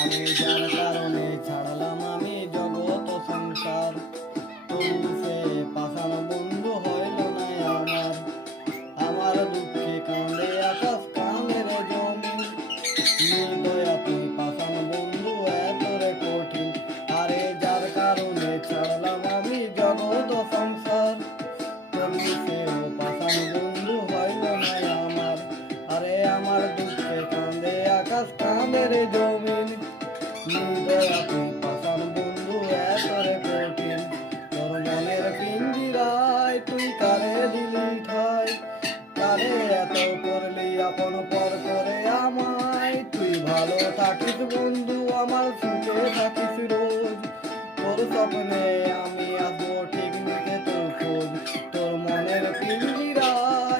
আরে যার কারণে ছাড়লাম আমি জগৎ সংসার, তবু সে পাষাণ বন্ধু হইল না আমার। আমার দুঃখে কাঁদে আকাশ কাঁদে রে জমি, নির্দয়া তুই পাষাণ বন্ধু এত রে কঠিন। আরে যার কারণে ছাড়লাম আমি জগৎ সংসার, তবু সেও পাষাণ বন্ধু হইল না আমার। আরে আমার দুঃখে কাঁদে আকাশ কাঁদে রে জমিন, নির্দয়া তুই পাষাণ বন্ধু এত রে কঠিন। তোর মনের পিঞ্জিরায় তুই কারে দিলি ঠাই, কারে এত করলি আপন পর